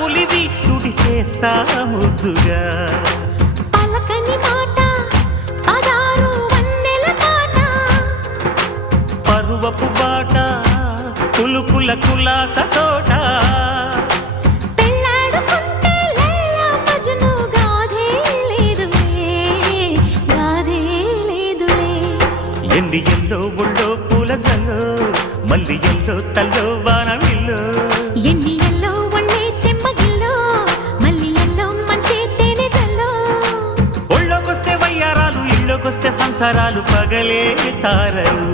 ఉలివి తుడి చేస్తా ముద్దుగా పలకని మాట పదారు వన్నెల పాట పరువపు బాట కులుకుల కులాస తోట పెళ్ళాడుకుంటే లైలా మజ్ను గాథే లేదులే ఎండి ఎల్లో ఒళ్ళో పూల జల్లో మల్లి ఎల్లో తల్లో వానవిల్లో ఎన్ని ఎల్లో ఒళ్ళే చెమ్మగిల్లో మల్లి ఎల్లో మంచి తేనె జల్లో ఒళ్ళోకొస్తే వయ్యారాలు ఇళ్ళోకొస్తే సంసారాలు పగలే తారలు